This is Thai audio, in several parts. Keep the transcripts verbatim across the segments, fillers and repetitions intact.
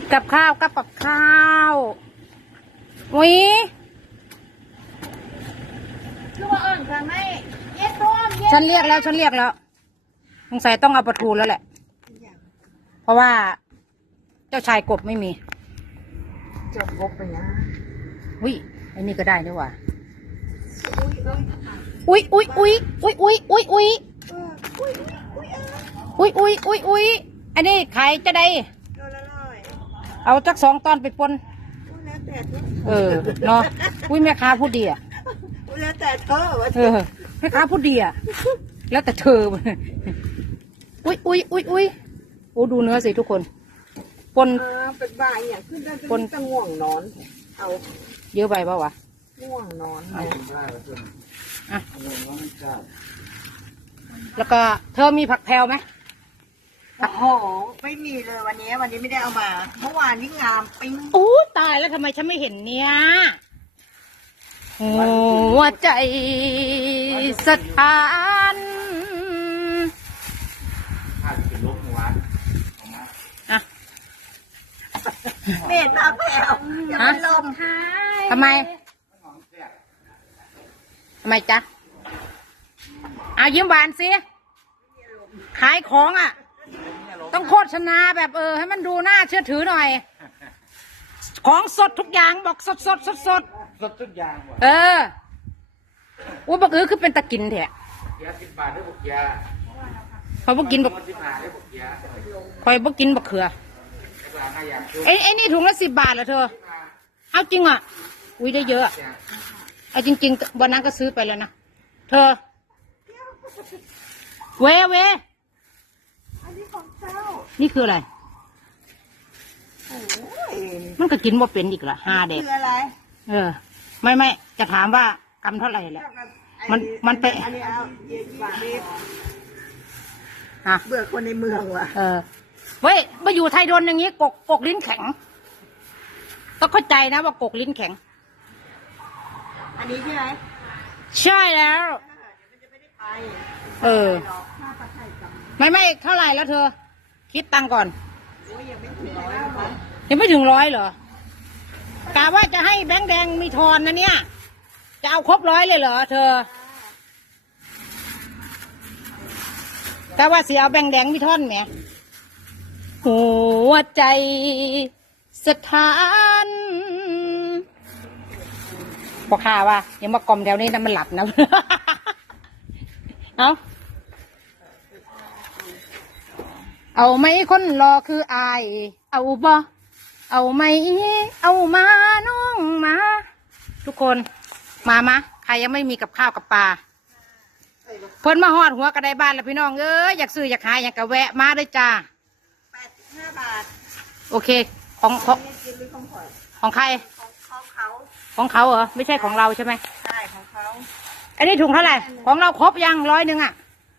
กับข้าวกับกับข้าวอุ้ยคือว่าเอิญค่ะไม่เย็ดต้มเย็ดฉันเรียกแล้วฉันเรียกแล้วสงสัยต้องเอาปลาทูแล้วแหละ เพราะว่าเจ้าชายกบไม่มีจะกบไปนะอุ้ยไอ้นี่ก็ได้ด้วยว่ะอุ้ยอุ้ยอุ้ยอุ้ยอุ้ยอุ้ยอุ้ยอุ้ยอุ้ยอุ้ยอุ้ยอันนี้ขายจะได้โลละร้อยเอาจักสองตอนไปปนแล้วแต่เธอเออเนาะอุ้ยแม่ค้าพูดดีอ่ะแล้วแต่เธอว่าเออแม่ค้าพูดดีอ่ะแล้วแต่เธออุ้ยอุ้ยอุ้ยอุ้ยโอ้ดูเนื้อสิทุกคนปนเออเป็นบ่ายอย่างขึ้นได้เป็นจะง่วงนอนเอาเยอะไปเปล่าวะง่วงนอนอ่ะแล้วก็เธอมีผักแพรวไหมโอ้โหไม่มีเลยวันนี้วันนี้ไม่ได้เอามา เมื่อวานนี่งามปิ้งอู้ตายแล้วทำไมฉันไม่เห็นเนี่ยหัวใจสถาน อ่ะเมตตาแผ่วอย่าไปลมทำไมทำไมจ๊ะเอายิ้มหวานสิขายของอ่ะ ต้องโฆษณาแบบเออให้มันดูน่าเชื่อถือหน่อย ของสดทุกอย่างบอกสดสดสดสดสดทุกอย่างว่ะเอออุ้ยบักเออคือเป็นตะกินแท้เกียร์สิบบาทได้บุกเกียร์คอยบักกินบักสิบบาทได้บุกเกียร์คอยบักกินบักเขือไอ้ปลาขยำชุบไอ้ไอ้นี่ถุงละสิบบาทเหรอเธอ เอาจริงอ่ะ อุ้ยได้เยอะอะไอ้จริงๆวันนั้นก็ซื้อไปแล้วนะ เธอ เวเวอันนี้ของเจ้านี่คืออะไรโอ้ยมันก็กินว่าเป็นอีกละห้าเด็กคืออะไรเออ ไม่ไม่จะถามว่ากำเท่าไหร่แหละ มันมันไปอันนี้เอาเย็นบาทเมตรอ่ะเบื่อคนในเมืองว่ะเออ เว้ยมาอยู่ไทยโดนอย่างนี้กกกกลิ้นแข็ง ต้องเข้าใจนะว่ากกลิ้นแข็งอันนี้ใช่ไหมใช่แล้วเดี๋ยวมันจะไม่ได้ไปเออหรอกถ้าปลาไข่กับไม่ไม่เท่าไหร่แล้วเธอ คิดตังค์ก่อนโอ้ยยังไม่ถึงร้อยนะคะยังไม่ถึงร้อยเหรอกะว่าจะให้แบงค์แดงมีทอนนะเนี่ย จะเอาครบร้อยเลยเหรอเธอ แต่ว่าเสียเอาแบงค์แดงมีทอนไหมหัวใจสถานบอกข่าว่าอย่ามากลมแถวนี้นะมันหลับนะ เอาเอาไหมคนรอคืออาย เอาบ่เอาไหมเอามาน้องมา ทุกคนมามาใครยังไม่มีกับข้าวกับปลาเพิ่นมาหอดหัวกระไดบ้านแล้วพี่น้องเอ้ยอยากซื้ออยากขายอยากกระแวะมาเลยจ้าแปดสิบห้าบาทโอเคของของนี่กินหรือของข่อยของใครของเขาเขาของเขาเหรอไม่ใช่ของเราใช่ไหมใช่ของเขาอันนี้ถุงเท่าไหร่ของเราครบยังร้อยหนึ่งอ่ะ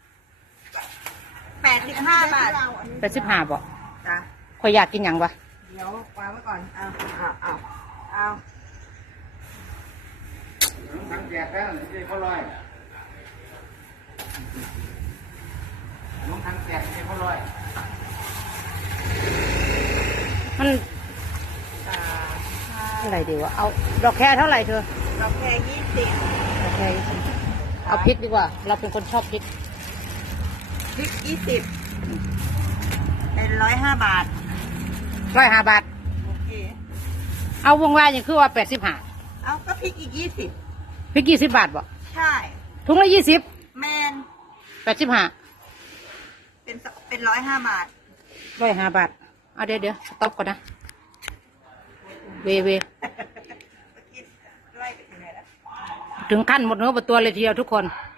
แปดสิบห้าบาทเป็นสิบห้าบ่จ้ะคอยอยากกินอย่างวะเดี๋ยววางไว้ก่อน เอาเอาเอาเอาทั้งแจกแล้วนี่เขาลอยน้องทั้งแจกนี่เขาลอยมันอ่าเท่าไหร่ดีวะเอาดอกแคร์เท่าไหร่เธอเราแค่ยี่สิบดอกแคร์เอาพริกดีกว่า เราเป็นคนชอบพริกพริกยี่สิบเป็นร้อยห้าบาทร้อยห้าบาทโอเคเอาวงว่าอย่างคือว่าแปดสิบห้าเอาก็พริกอีกยี่สิบพริกยี่สิบบาทบ่ใช่ถุงละยี่สิบแมนแปดสิบห้าเป็นสเป็นร้อยห้าบาทร้อยห้าบาทเอาเดี๋ยวเดี๋ยวสต็อปก่อนนะเวเวเมื่อกี้ไล่ไปถึงไหนแล้วถึงขั้นหมดเนื้อหมดตัวเลยทีเดียวทุกคนเ